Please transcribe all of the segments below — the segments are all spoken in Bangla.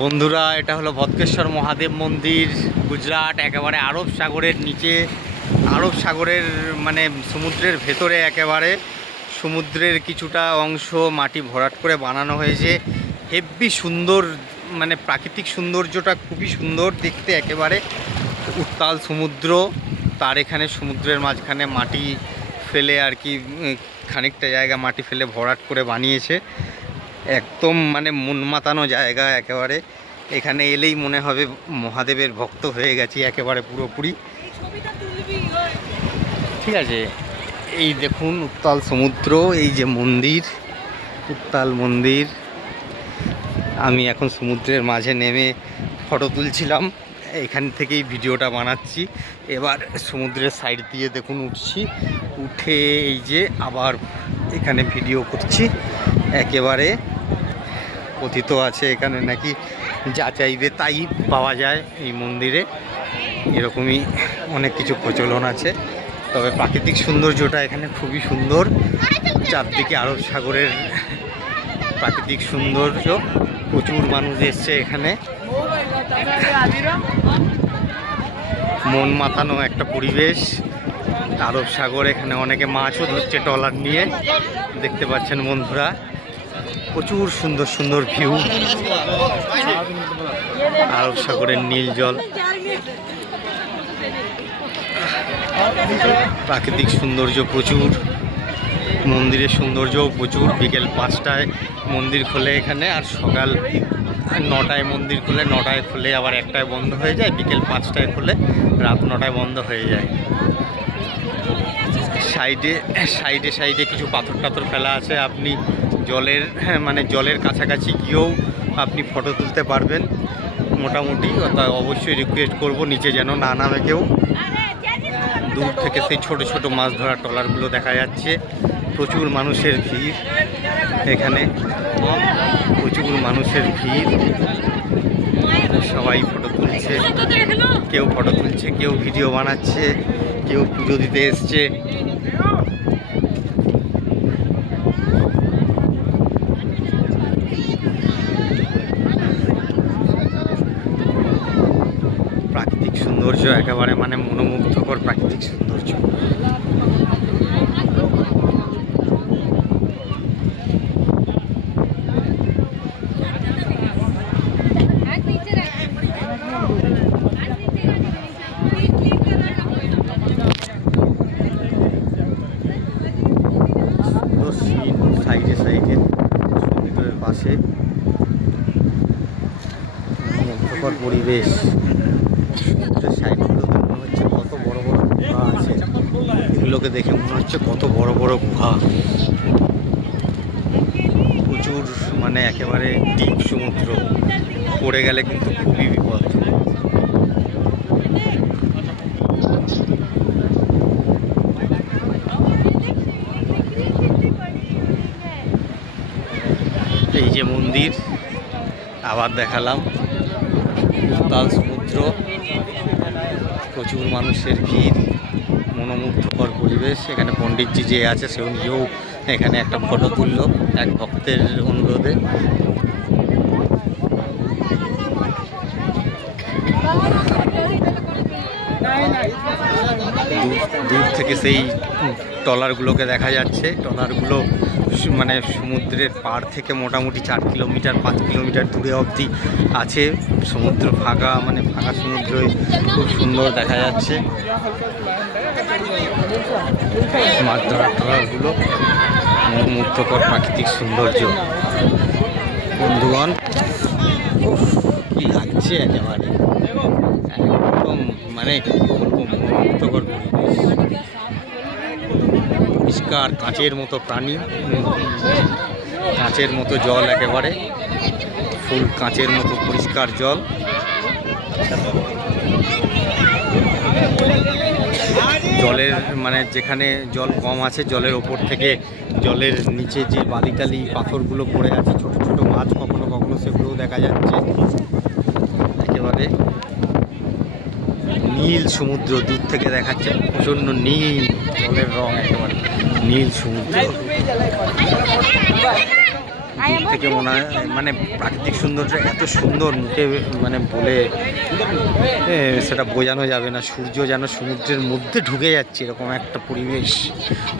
বন্ধুরা, এটা হলো ভৎকেশ্বর মহাদেব মন্দির, গুজরাট। একেবারে আরব সাগরের নিচে, আরব সাগরের মানে সমুদ্রের ভেতরে, একেবারে সমুদ্রের কিছুটা অংশ মাটি ভরাট করে বানানো হয়েছে। হেব্বি সুন্দর, মানে প্রাকৃতিক সৌন্দর্যটা খুবই সুন্দর দেখতে। একেবারে উত্তাল সমুদ্র, তার এখানে সমুদ্রের মাঝখানে মাটি ফেলে আর কি, খানিকটা জায়গা মাটি ফেলে ভরাট করে বানিয়েছে। একদম মানে মন মাতানো জায়গা একেবারে। এখানে এলেই মনে হবে মহাদেবের ভক্ত হয়ে গেছি একেবারে পুরোপুরি। ঠিক আছে, এই দেখুন উত্তাল সমুদ্র, এই যে মন্দির, উত্তাল মন্দির। আমি এখন সমুদ্রের মাঝে নেমে ফটো তুলছিলাম, এখান থেকেই ভিডিওটা বানাচ্ছি। এবার সমুদ্রের সাইড দিয়ে দেখুন উঠছি, উঠে এই যে আবার এখানে ভিডিও করছি। একেবারে কথিত আছে এখানে নাকি যা চাইবে তাই পাওয়া যায় এই মন্দিরে, এরকমই অনেক কিছু প্রচলন আছে। তবে প্রাকৃতিক সৌন্দর্যটা এখানে খুবই সুন্দর। চারদিকে আরব সাগরের প্রাকৃতিক সৌন্দর্য, প্রচুর মানুষ এসছে এখানে। মন মাতানো একটা পরিবেশ, আরব সাগর। এখানে অনেকে মাছও ধরছে ট্রলার নিয়ে, দেখতে পাচ্ছেন বন্ধুরা। প্রচুর সুন্দর সুন্দর ভিউ, আরব সাগরের নীল জল, প্রাকৃতিক সৌন্দর্য প্রচুর, মন্দিরের সৌন্দর্যও প্রচুর। বিকেল 5টায় মন্দির খোলে এখানে, আর সকাল 9টায় মন্দির খোলে। 9টায় খুলে আবার 1টায় বন্ধ হয়ে যায়, বিকেল 5টায় খুলে রাত 9টায় বন্ধ হয়ে যায়। সাইডে সাইডে সাইডে কিছু পাথর টাথর ফেলা আছে, আপনি জলের মানে জলের কাছাকাছি গিয়েও আপনি ফটো তুলতে পারবেন মোটামুটি। অবশ্যই রিকোয়েস্ট করব নিচে যেন না নামে কেউ। দূর থেকে সেই ছোট ছোট মাছ ধরা ট্রলারগুলো দেখা যাচ্ছে। প্রচুর মানুষের ভিড় এখানে, প্রচুর মানুষের ভিড়। সবাই ফটো তুলছে, কেউ ফটো তুলছে, কেউ ভিডিও বানাচ্ছে, কেউ পুজো দিতে এসছে। প্রাকৃতিক সৌন্দর্য একেবারে মানে মনোমুগ্ধকর প্রাকৃতিক সৌন্দর্য। সাইডে সাইডে সমুদ্রের পাশে মনোমুগ্ধকর পরিবেশ। সমুদ্রের সাইডগুলো মনে হচ্ছে কত বড় বড় গুহা আছে, এগুলোকে দেখে মনে হচ্ছে কত বড় বড় গুহা। প্রচুর মানে একেবারে ডিপ সমুদ্র, পড়ে গেলে কিন্তু খুবই বিপদ। এই যে মন্দির, আবার দেখালাম উত্তাল সমুদ্র, প্রচুর মানুষের ভিড়, মনোমুগ্ধকর পরিবেশ। এখানে পণ্ডিতজি যে আছে সেও নিজেও এখানে একটা ফটো তুললো এক ভক্তের অনুরোধে। দূর থেকে সেই ট্রলারগুলোকে দেখা যাচ্ছে। ট্রলারগুলো মানে সমুদ্রের পাড় থেকে মোটামুটি 4 কিলোমিটার 5 কিলোমিটার দূরে অবধি আছে। সমুদ্র ফাঁকা, মানে ফাঁকা সমুদ্রে খুব সুন্দর দেখা যাচ্ছে। মাছ ধরার ট্রলারগুলো, মনোমুগ্ধকর প্রাকৃতিক সৌন্দর্য। বন্ধুগণ, কি লাগছে একেবারে, একদম মানে কি বলবো, মনোমুগ্ধকর পরিবেশ। পরিষ্কার কাঁচের মতো প্রাণী, কাঁচের মতো জল, একেবারে ফুল কাঁচের মতো পরিষ্কার জল। জলের মানে যেখানে জল কম আছে, জলের ওপর থেকে জলের নিচে যে বালিটালি পাথরগুলো পড়ে আছে, ছোট ছোট মাছ কখনো কখনো সেগুলোও দেখা যাচ্ছে। একেবারে নীল সমুদ্র দূর থেকে দেখাচ্ছে, প্রচণ্ড নীল জলের রং, একেবারে নীল সমুদ্র। দূর থেকে মনে হয় মানে প্রাকৃতিক সৌন্দর্য এত সুন্দর, মুখে মানে বলে সেটা বোঝানো যাবে না। সূর্য যেন সমুদ্রের মধ্যে ঢুকে যাচ্ছে, এরকম একটা পরিবেশ।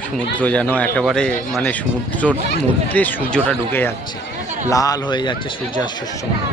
সমুদ্র যেন একেবারে মানে সমুদ্রের মধ্যে সূর্যটা ঢুকে যাচ্ছে, লাল হয়ে যাচ্ছে সূর্যাস্তের সময়।